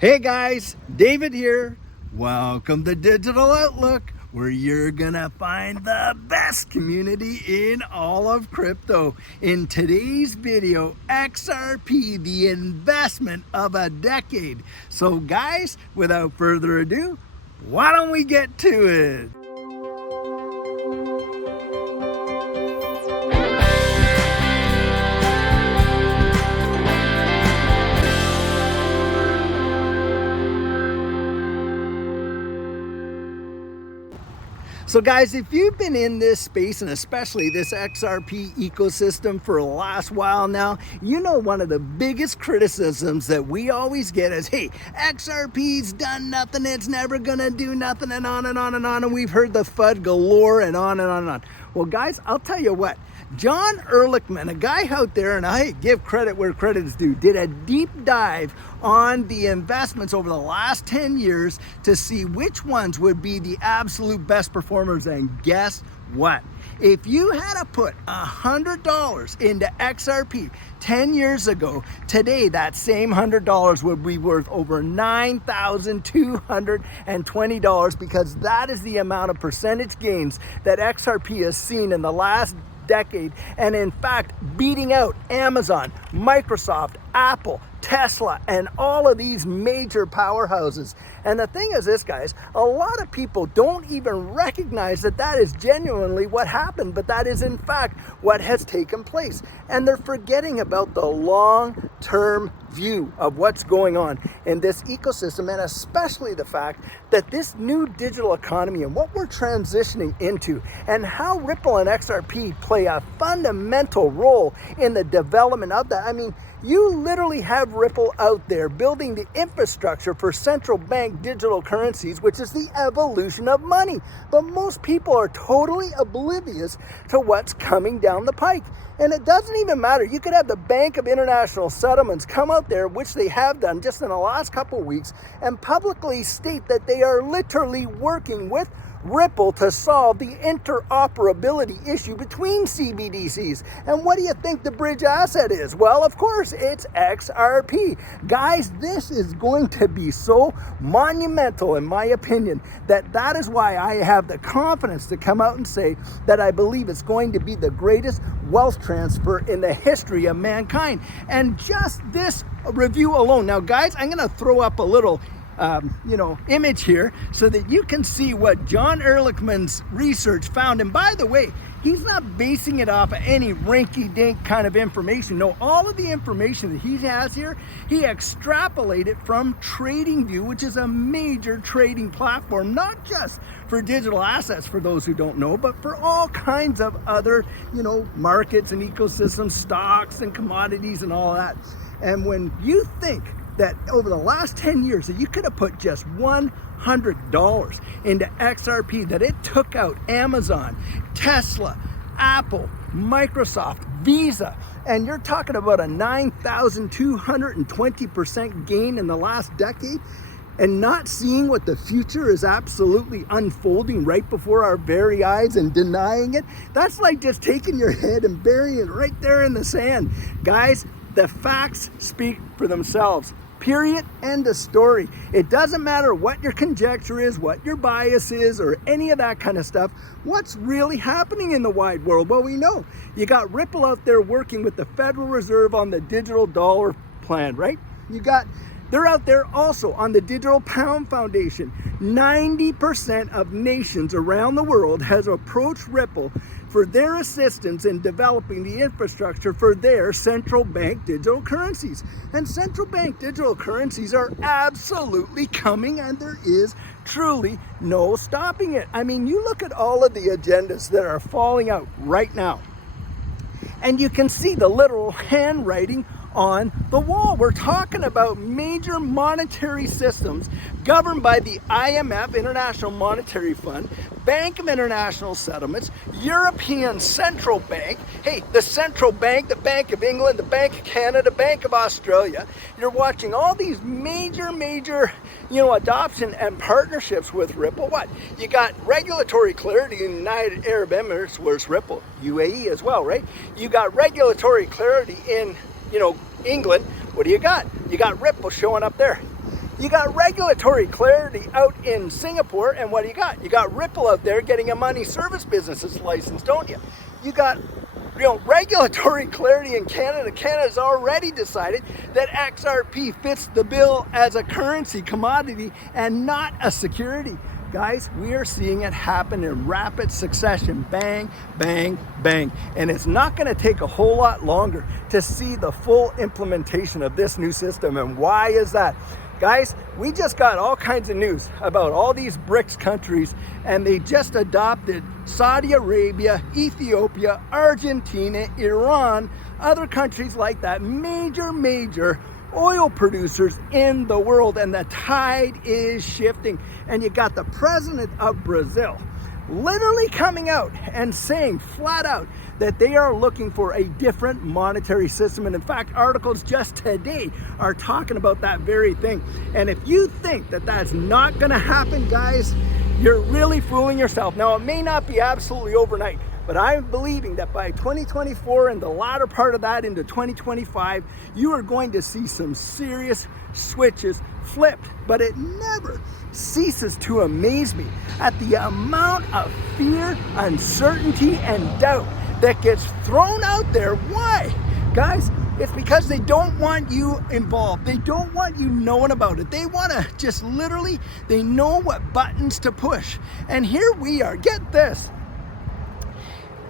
Hey guys, David here. Welcome to Digital Outlook, where you're gonna find the best community in all of crypto. In today's video, XRP, the investment of a decade. So guys, without further ado, why don't we get to it? So guys, if you've been in this space, and especially this XRP ecosystem for the last while now, you know one of the biggest criticisms that we always get is, hey, XRP's done nothing, it's never gonna do nothing, and on and on and on, and we've heard the FUD galore and on and on and on. Well guys, I'll tell you what, John Ehrlichman, a guy out there, and I give credit where credit is due, did a deep dive on the investments over the last 10 years to see which ones would be the absolute best performers. And guess what? If you had to put $100 into XRP 10 years ago, today that same $100 would be worth over $9,220, because that is the amount of percentage gains that XRP has seen in the last decade, and in fact beating out Amazon, Microsoft, Apple, Tesla, and all of these major powerhouses. And the thing is this, guys, a lot of people don't even recognize that that is genuinely what happened, but that is in fact what has taken place. And they're forgetting about the long-term view of what's going on in this ecosystem, and especially the fact that this new digital economy and what we're transitioning into, and how Ripple and XRP play a fundamental role in the development of that. I mean, you literally have Ripple out there building the infrastructure for central bank digital currencies, which is the evolution of money. But most people are totally oblivious to what's coming down the pike. And it doesn't even matter. You could have the Bank of International Settlements come out there, which they have done just in the last couple of weeks, and publicly state that they are literally working with Ripple to solve the interoperability issue between CBDCs. And what do you think the bridge asset is? Well, of course, it's XRP. Guys, this is going to be so monumental, in my opinion, that is why I have the confidence to come out and say that I believe it's going to be the greatest wealth transfer in the history of mankind. And just this review alone. Now, guys, I'm going to throw up a little image here so that you can see what John Ehrlichman's research found. And by the way, he's not basing it off of any rinky-dink kind of information. No, all of the information that he has here, he extrapolated from TradingView, which is a major trading platform, not just for digital assets, for those who don't know, but for all kinds of other, markets and ecosystems, stocks and commodities and all that. And when you think that over the last 10 years that you could have put just $100 into XRP, that it took out Amazon, Tesla, Apple, Microsoft, Visa, and you're talking about a 9,220% gain in the last decade, and not seeing what the future is absolutely unfolding right before our very eyes and denying it, that's like just taking your head and burying it right there in the sand. Guys, the facts speak for themselves. Period. End of story. It doesn't matter what your conjecture is, what your bias is, or any of that kind of stuff. What's really happening in the wide world? Well, we know. You got Ripple out there working with the Federal Reserve on the digital dollar plan, right? They're out there also on the Digital Pound Foundation. 90% of nations around the world has approached Ripple for their assistance in developing the infrastructure for their central bank digital currencies. And central bank digital currencies are absolutely coming, and there is truly no stopping it. I mean, you look at all of the agendas that are falling out right now, and you can see the literal handwriting on the wall. We're talking about major monetary systems governed by the IMF, International Monetary Fund, Bank of International Settlements, European Central Bank, hey, the Central Bank, the Bank of England, the Bank of Canada, Bank of Australia. You're watching all these major, adoption and partnerships with Ripple. What? You got regulatory clarity in the United Arab Emirates, where's Ripple? UAE as well, right? You got regulatory clarity in England. What do you got? You got Ripple showing up there. You got regulatory clarity out in Singapore, and what do you got? You got Ripple out there getting a money service business license, don't you? You got regulatory clarity in Canada. Canada's already decided that XRP fits the bill as a currency commodity and not a security. Guys, we are seeing it happen in rapid succession. Bang, bang, bang. And it's not going to take a whole lot longer to see the full implementation of this new system. And why is that? Guys, we just got all kinds of news about all these BRICS countries, and they just adopted Saudi Arabia, Ethiopia, Argentina, Iran, other countries like that, major oil producers in the world, and the tide is shifting. And you got the president of Brazil literally coming out and saying flat out that they are looking for a different monetary system. And in fact, articles just today are talking about that very thing. And if you think that that's not going to happen, guys, you're really fooling yourself. Now, it may not be absolutely overnight, but I'm believing that by 2024 and the latter part of that into 2025, you are going to see some serious switches flipped. But it never ceases to amaze me at the amount of fear, uncertainty, and doubt that gets thrown out there. Why? Guys, it's because they don't want you involved. They don't want you knowing about it. They want to just literally, they know what buttons to push. And here we are, get this.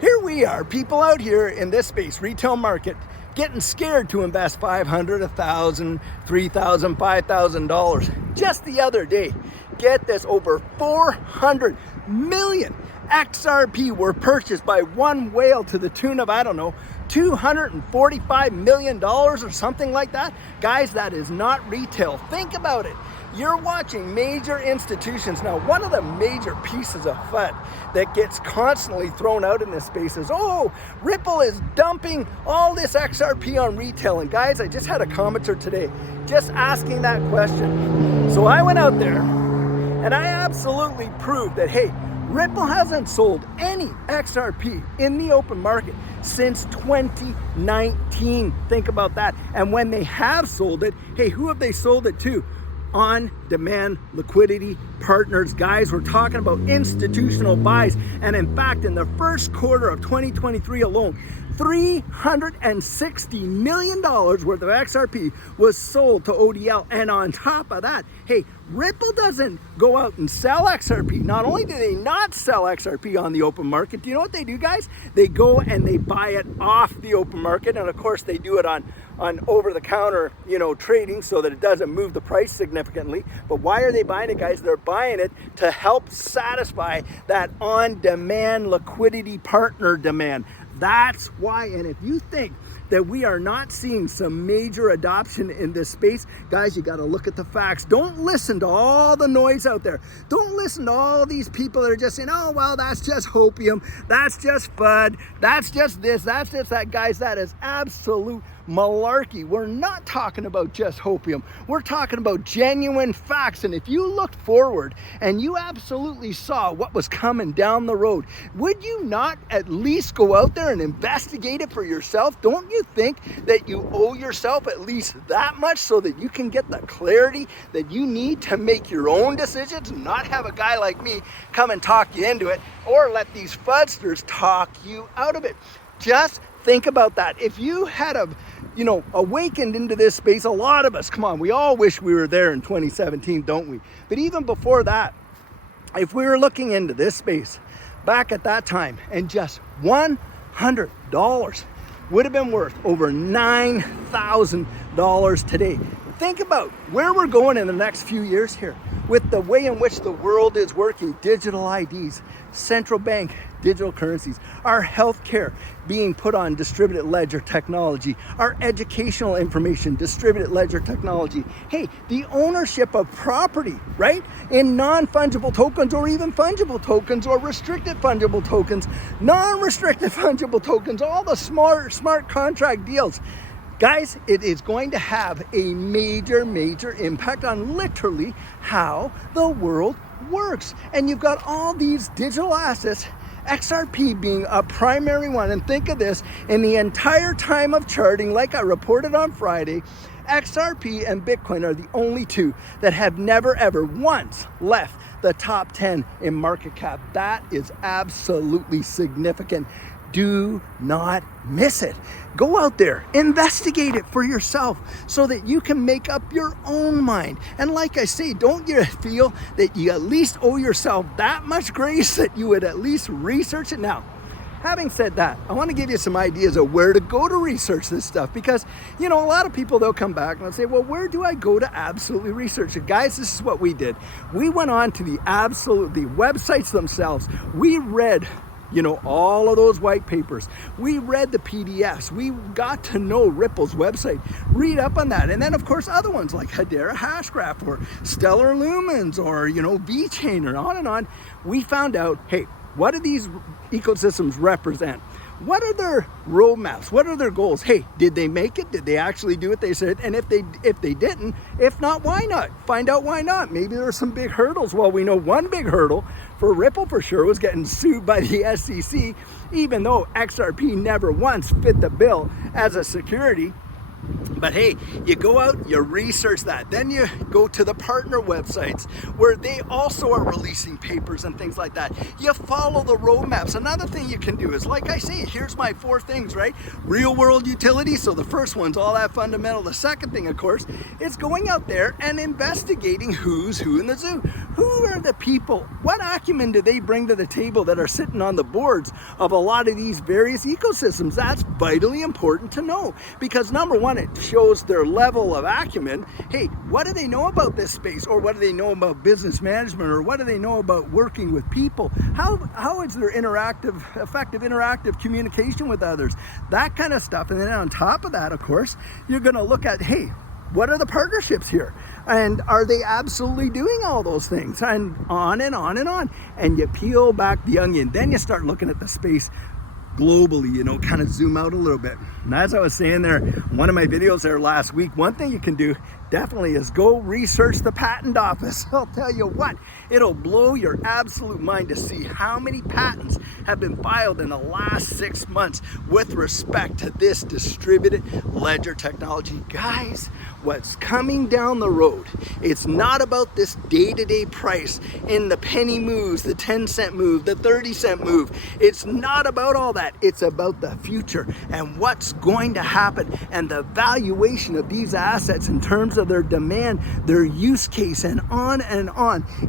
Here we are, people out here in this space, retail market, getting scared to invest $500, $1,000, $3,000, $5,000. Just the other day, get this, over 400 million XRP were purchased by one whale to the tune of, I don't know, $245 million or something like that. Guys, that is not retail. Think about it. You're watching major institutions. Now, one of the major pieces of FUD that gets constantly thrown out in this space is, oh, Ripple is dumping all this XRP on retail. And guys, I just had a commenter today just asking that question. So I went out there and I absolutely proved that, hey, Ripple hasn't sold any XRP in the open market since 2019. Think about that. And when they have sold it, hey, who have they sold it to? On-demand liquidity partners. Guys, we're talking about institutional buys. And in fact, in the first quarter of 2023 alone, $360 million worth of XRP was sold to ODL. And on top of that, hey, Ripple doesn't go out and sell XRP. Not only do they not sell XRP on the open market, do you know what they do, guys? They go and they buy it off the open market. And of course, they do it on over-the-counter, trading so that it doesn't move the price significantly. But why are they buying it, guys? They're buying it to help satisfy that on-demand liquidity partner demand. That's why. And if you think that we are not seeing some major adoption in this space, guys, you got to look at the facts. Don't listen to all the noise out there. Don't listen to all these people that are just saying, oh, well, that's just hopium. That's just FUD. That's just this. That's just that. Guys, that is absolute malarkey. We're not talking about just hopium. We're talking about genuine facts. And if you looked forward and you absolutely saw what was coming down the road, would you not at least go out there and investigate it for yourself? Don't you think that you owe yourself at least that much so that you can get the clarity that you need to make your own decisions, and not have a guy like me come and talk you into it, or let these fudsters talk you out of it? Just think about that. If you had awakened into this space, a lot of us, come on, we all wish we were there in 2017, don't we? But even before that, if we were looking into this space back at that time, and just $100 would have been worth over $9,000 today. Think about where we're going in the next few years here with the way in which the world is working. Digital IDs, central bank digital currencies, our healthcare being put on distributed ledger technology, our educational information, distributed ledger technology. Hey, the ownership of property, right? In non-fungible tokens, or even fungible tokens, or restricted fungible tokens, non-restricted fungible tokens, all the smart contract deals. Guys, it is going to have a major impact on literally how the world works. And you've got all these digital assets, XRP being a primary one. And think of this, in the entire time of charting, like I reported on Friday, XRP and Bitcoin are the only two that have never ever once left the top 10 in market cap. That is absolutely significant. Do not miss it. Go out there, investigate it for yourself so that you can make up your own mind. And like I say, don't you feel that you at least owe yourself that much grace that you would at least research it? Now, having said that, I want to give you some ideas of where to go to research this stuff, because, you know, a lot of people, they'll come back and they'll say, well, where do I go to absolutely research it? Guys, this is what we did. We went on to the websites themselves. We read, you know, all of those white papers. We read the PDFs. We got to know Ripple's website. Read up on that. And then, of course, other ones like Hedera Hashgraph or Stellar Lumens or, you know, VeChain or on and on. We found out, hey, what do these ecosystems represent? What are their roadmaps? What are their goals? Hey, did they make it? Did they actually do what they said? And if they didn't, if not, why not? Find out why not. Maybe there are some big hurdles. Well, we know one big hurdle for Ripple for sure was getting sued by the SEC, even though XRP never once fit the bill as a security. But hey, you go out, you research that. Then you go to the partner websites where they also are releasing papers and things like that. You follow the roadmaps. Another thing you can do is, like I say, here's my 4 things, right? Real world utility. So the first one's all that fundamental. The second thing, of course, is going out there and investigating who's who in the zoo. Who are the people? What acumen do they bring to the table that are sitting on the boards of a lot of these various ecosystems? That's vitally important to know, because number one, it shows their level of acumen. Hey, what do they know about this space? Or what do they know about business management? Or what do they know about working with people? How is their effective interactive communication with others? That kind of stuff. And then on top of that, of course, you're going to look at, hey, what are the partnerships here? And are they absolutely doing all those things? And on and on and on. And you peel back the onion. Then you start looking at the space globally, you know, kind of zoom out a little bit. And as I was saying there, one of my videos there last week, one thing you can do definitely is go research the patent office. I'll tell you what, it'll blow your absolute mind to see how many patents have been filed in the last 6 months with respect to this distributed ledger technology. Guys, what's coming down the road, it's not about this day-to-day price in the penny moves, the 10-cent move, the 30-cent move. It's not about all that. It's about the future and what's going to happen and the valuation of these assets in terms of their demand, their use case, and on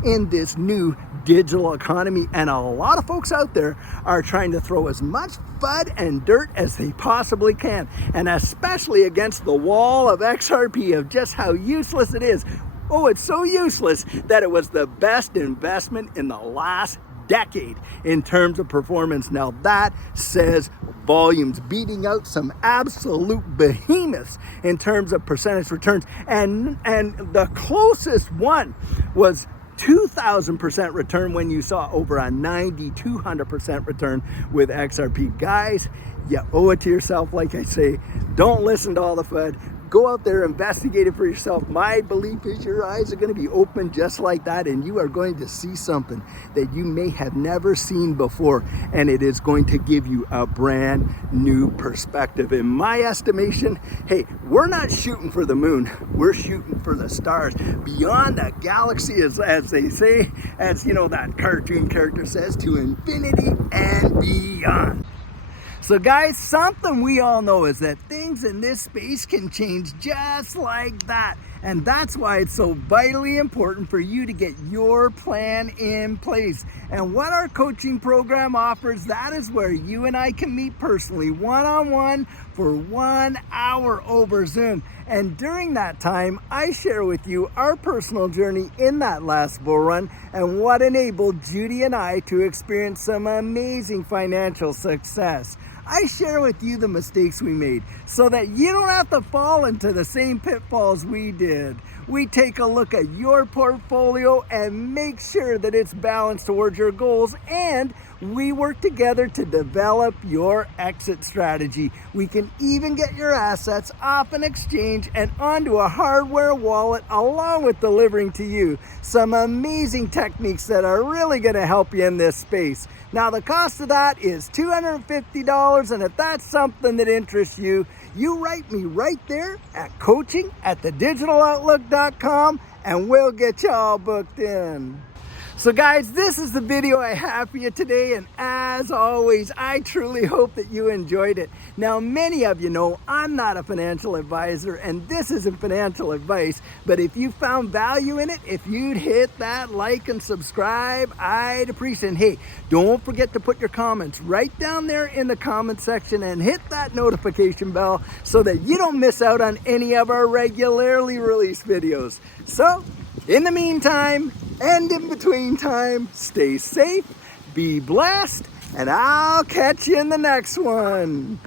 in this new digital economy. And a lot of folks out there are trying to throw as much FUD and dirt as they possibly can, and especially against the wall of XRP, of just how useless it is. Oh, it's so useless that it was the best investment in the last decade in terms of performance. Now that says volumes, beating out some absolute behemoths in terms of percentage returns. And the closest one was 2,000% return when you saw over a 200% return with XRP. Guys, you owe it to yourself. Like I say, don't listen to all the FUD. Go out there, investigate it for yourself. My belief is your eyes are going to be open just like that, and you are going to see something that you may have never seen before, and it is going to give you a brand new perspective. In my estimation, hey, we're not shooting for the moon. We're shooting for the stars. Beyond the galaxy, as they say, as you know, that cartoon character says, to infinity and beyond. So guys, something we all know is that things in this space can change just like that. And that's why it's so vitally important for you to get your plan in place. And what our coaching program offers, that is where you and I can meet personally, one-on-one, for 1 hour over Zoom. And during that time, I share with you our personal journey in that last bull run and what enabled Judy and I to experience some amazing financial success. I share with you the mistakes we made so that you don't have to fall into the same pitfalls we did. We take a look at your portfolio and make sure that it's balanced towards your goals, and We work together to develop your exit strategy. We can even get your assets off an exchange and onto a hardware wallet, along with delivering to you some amazing techniques that are really going to help you in this space. Now, the cost of that is $250, and if that's something that interests you, you write me right there at coaching@thedigitaloutlook.com, and we'll get you all booked in. So guys, this is the video I have for you today, and as always, I truly hope that you enjoyed it. Now, many of you know I'm not a financial advisor, and this isn't financial advice, but if you found value in it, if you'd hit that like and subscribe, I'd appreciate it. Hey, don't forget to put your comments right down there in the comment section and hit that notification bell so that you don't miss out on any of our regularly released videos. So, in the meantime, and in between time, stay safe, be blessed, and I'll catch you in the next one.